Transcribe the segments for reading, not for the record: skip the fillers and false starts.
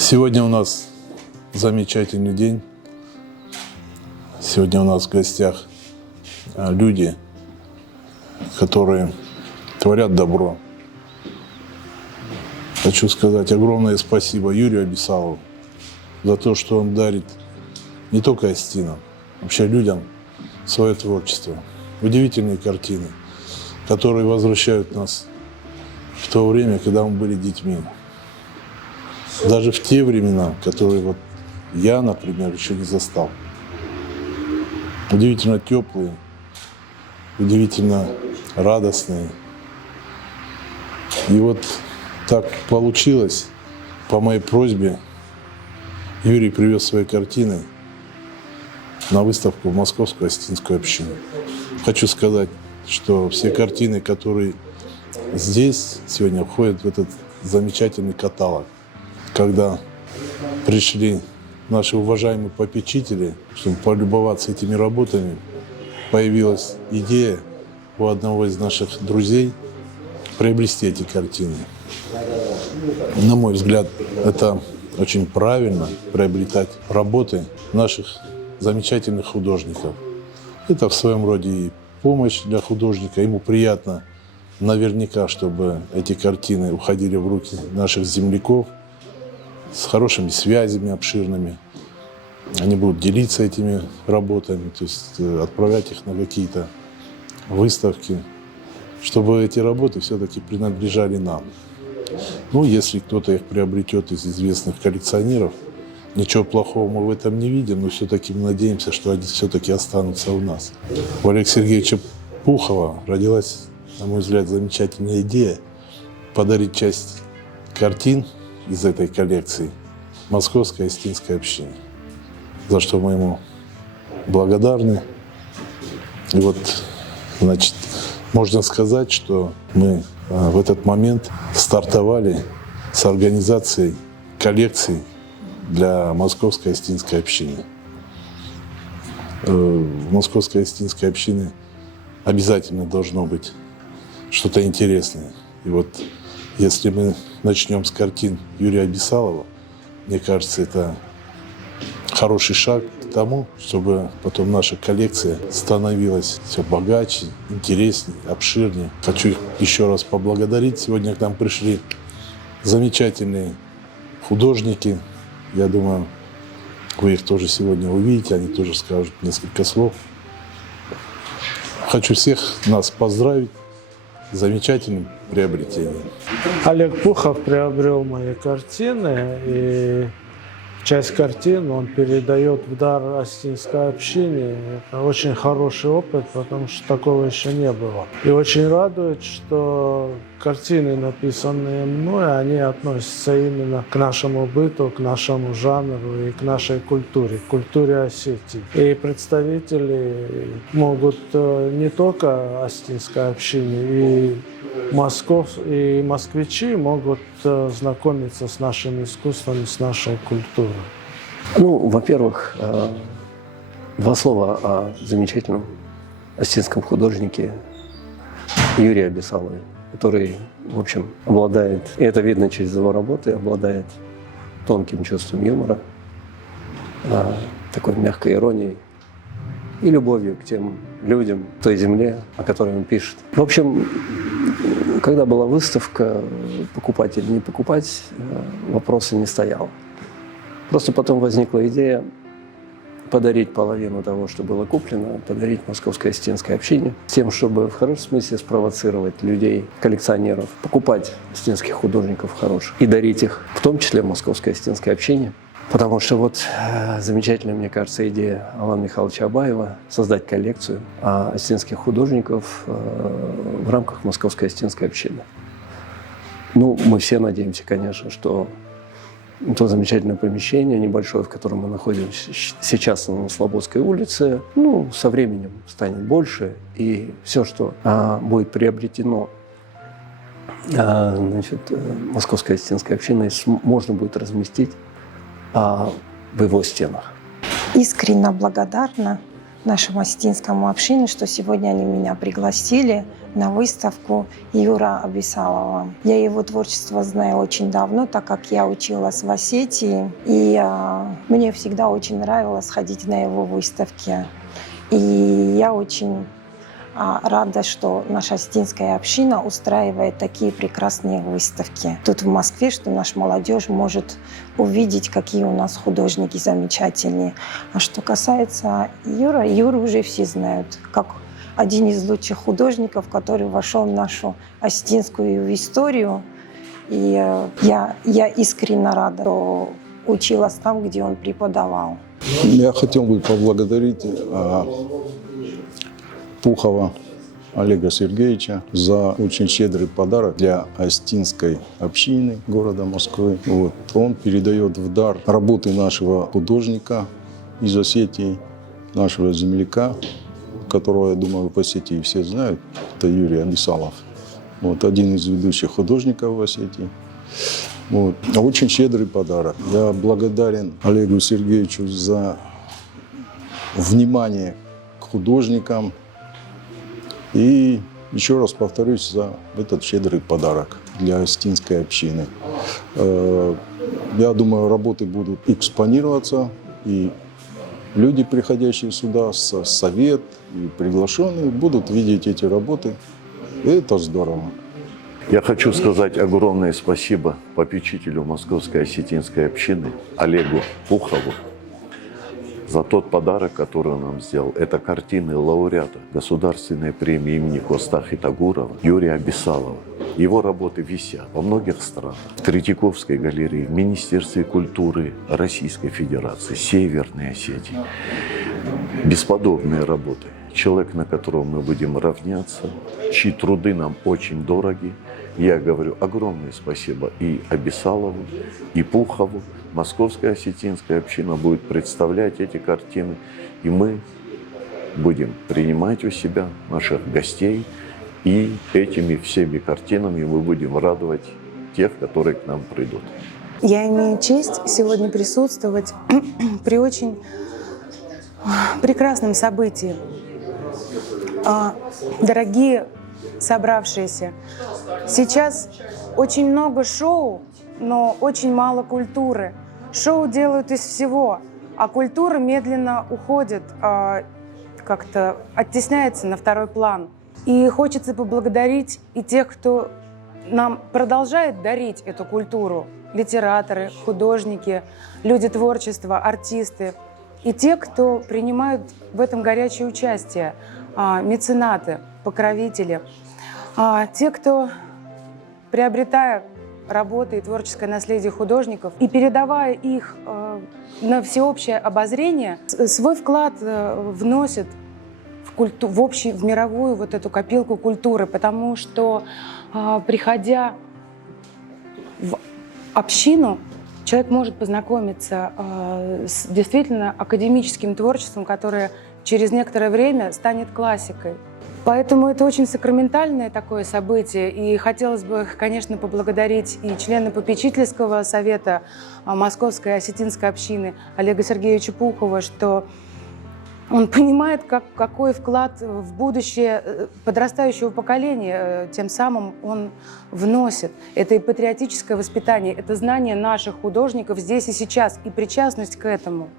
Сегодня у нас замечательный день. Сегодня у нас в гостях люди, которые творят добро. Хочу сказать огромное спасибо Юрию Абисалову за то, что он дарит не только Остинам, вообще людям свое творчество. Удивительные картины, которые возвращают нас в то время, когда мы были детьми. Даже в те времена, которые вот я, например, еще не застал. Удивительно теплые, удивительно радостные. И вот так получилось, по моей просьбе, Юрий привез свои картины на выставку в Московскую Остинскую общину. Хочу сказать, что все картины, которые здесь сегодня входят в этот замечательный каталог. Когда пришли наши уважаемые попечители, чтобы полюбоваться этими работами, появилась идея у одного из наших друзей приобрести эти картины. На мой взгляд, это очень правильно приобретать работы наших замечательных художников. Это в своем роде и помощь для художника. Ему приятно наверняка, чтобы эти картины уходили в руки наших земляков с хорошими связями обширными. Они будут делиться этими работами, то есть отправлять их на какие-то выставки, чтобы эти работы все-таки принадлежали нам. Ну, если кто-то их приобретет из известных коллекционеров, ничего плохого мы в этом не видим, но все-таки мы надеемся, что они все-таки останутся у нас. У Олега Сергеевича Пухова родилась, на мой взгляд, замечательная идея подарить часть картин из этой коллекции Московской Остинской общине, за что мы ему благодарны. И вот, значит, можно сказать, что мы в этот момент стартовали с организацией коллекции для Московской Остинской общины. В Московской Остинской общине обязательно должно быть что-то интересное. И вот если мы начнем с картин Юрия Абисалова, мне кажется, это хороший шаг к тому, чтобы потом наша коллекция становилась все богаче, интереснее, обширнее. Хочу их еще раз поблагодарить. Сегодня к нам пришли замечательные художники. Я думаю, вы их тоже сегодня увидите, они тоже скажут несколько слов. Хочу всех нас поздравить с замечательным приобретением. Олег Пухов приобрел мои картины, и часть картин он передает в дар Остинской общине. Это очень хороший опыт, потому что такого еще не было. И очень радует, что картины, написанные мной, они относятся именно к нашему быту, к нашему жанру и к нашей культуре, к культуре Осетии. И представители могут не только Остинской общины, и москвичи могут знакомиться с нашим искусством, с нашей культурой. Ну, во-первых, два слова о замечательном остинском художнике Юрии Абисалове, который, в общем, обладает, и это видно через его работы, обладает тонким чувством юмора, такой мягкой иронией и любовью к тем людям, той земле, о которой он пишет. В общем, когда была выставка, покупать или не покупать, вопроса не стоял. Просто потом возникла идея подарить половину того, что было куплено, подарить Московской Остинской общине, с тем, чтобы в хорошем смысле спровоцировать людей, коллекционеров, покупать остинских художников хороших и дарить их, в том числе Московской Остинской общине. Потому что вот замечательная, мне кажется, идея Алана Михайловича Абаева создать коллекцию остинских художников в рамках Московской Остинской общины. Ну, мы все надеемся, конечно, что то замечательное помещение небольшое, в котором мы находимся сейчас на Слободской улице, ну, со временем станет больше, и все, что будет приобретено Московской Остинской общиной, можно будет разместить в его стенах. Искренне благодарна нашему осетинскому общине, что сегодня они меня пригласили на выставку Юра Абисалова. Я его творчество знаю очень давно, так как я училась в Осетии, и мне всегда очень нравилось ходить на его выставки. И я очень рада, что наша осетинская община устраивает такие прекрасные выставки тут в Москве, что наша молодежь может увидеть, какие у нас художники замечательные. А что касается Юру уже все знают, как один из лучших художников, который вошел в нашу осетинскую историю. И я искренне рада, что училась там, где он преподавал. Я хотел бы поблагодарить Пухова Олега Сергеевича за очень щедрый подарок для осетинской общины города Москвы. Вот. Он передает в дар работы нашего художника из Осетии, нашего земляка, которого, я думаю, в Осетии все знают, это Юрий Абисалов. Вот, один из ведущих художников в Осетии. Вот. Очень щедрый подарок. Я благодарен Олегу Сергеевичу за внимание к художникам. И еще раз повторюсь за этот щедрый подарок для осетинской общины. Я думаю, работы будут экспонироваться, и люди, приходящие сюда, совет и приглашенные, будут видеть эти работы. И это здорово. Я хочу сказать огромное спасибо попечителю Московской осетинской общины Олегу Пухову за тот подарок, который он нам сделал. Это картины лауреата Государственной премии имени Коста Хитагурова Юрия Абисалова. Его работы висят во многих странах. В Третьяковской галерее, в Министерстве культуры Российской Федерации, Северной Осетии. Бесподобные работы. Человек, на которого мы будем равняться, чьи труды нам очень дороги. Я говорю огромное спасибо и Абисалову, и Пухову. Московская осетинская община будет представлять эти картины, и мы будем принимать у себя наших гостей, и этими всеми картинами мы будем радовать тех, которые к нам придут. Я имею честь сегодня присутствовать при очень прекрасном событии. Дорогие собравшиеся, сейчас очень много шоу, но очень мало культуры. Шоу делают из всего, а культура медленно уходит, как-то оттесняется на второй план. И хочется поблагодарить и тех, кто нам продолжает дарить эту культуру. Литераторы, художники, люди творчества, артисты. И те, кто принимают в этом горячее участие, меценаты, покровители. Те, кто, приобретая работы и творческое наследие художников и передавая их на всеобщее обозрение, свой вклад вносят в мировую вот эту копилку культуры, потому что, приходя в общину, человек может познакомиться с действительно академическим творчеством, которое через некоторое время станет классикой. Поэтому это очень сакраментальное такое событие, и хотелось бы, конечно, поблагодарить и члена попечительского совета Московской осетинской общины Олега Сергеевича Пухова, что он понимает, какой вклад в будущее подрастающего поколения тем самым он вносит. Это и патриотическое воспитание, это знание наших художников здесь и сейчас, и причастность к этому.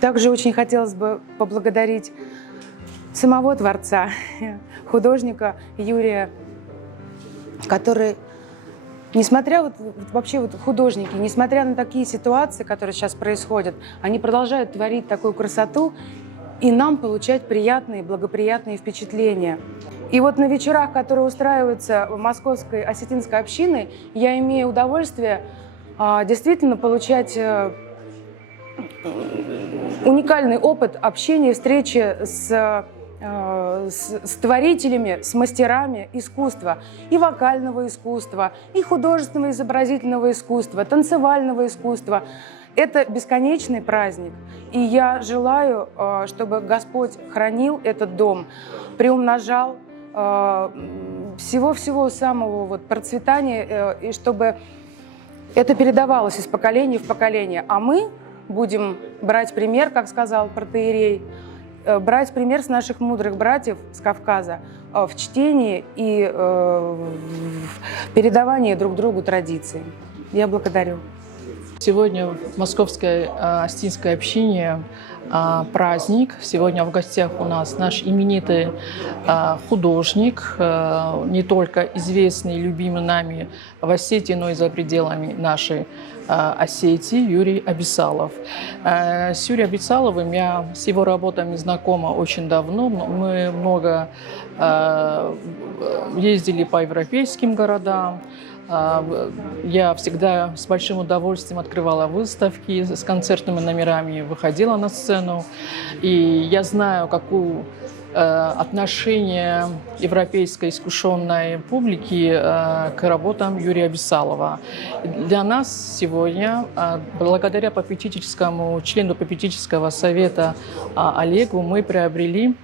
Также очень хотелось бы поблагодарить самого творца, художника Юрия, который, несмотря художники, несмотря на такие ситуации, которые сейчас происходят, они продолжают творить такую красоту и нам получать приятные, благоприятные впечатления. И вот на вечерах, которые устраиваются в Московской осетинской общине, я имею удовольствие действительно получать уникальный опыт общения, встречи с творителями, с мастерами искусства, и вокального искусства, и художественного изобразительного искусства, танцевального искусства. Это бесконечный праздник. И я желаю, чтобы Господь хранил этот дом, приумножал всего-всего самого процветания, и чтобы это передавалось из поколения в поколение. А мы будем брать пример, как сказал протоиерей, брать пример с наших мудрых братьев с Кавказа в чтении и в передавании друг другу традиций. Я благодарю. Сегодня в Московской Остинской общине праздник. Сегодня в гостях у нас наш именитый художник, не только известный, любимый нами в Осетии, но и за пределами нашей Осетии, Юрий Абисалов. С Юрием Абисаловым я с его работами знакома очень давно. Мы много ездили по европейским городам. Я всегда с большим удовольствием открывала выставки с концертными номерами, выходила на сцену. И я знаю, какое отношение европейской искушенной публики к работам Юрия Абисалова. Для нас сегодня, благодаря члену попечительского совета Олегу, мы приобрели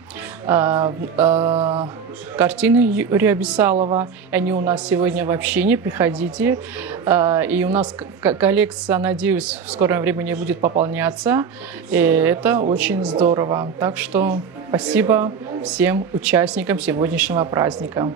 картины Юрия Абисалова. Они у нас сегодня в общине. Приходите. И у нас коллекция, надеюсь, в скором времени будет пополняться. И это очень здорово. Так что спасибо всем участникам сегодняшнего праздника.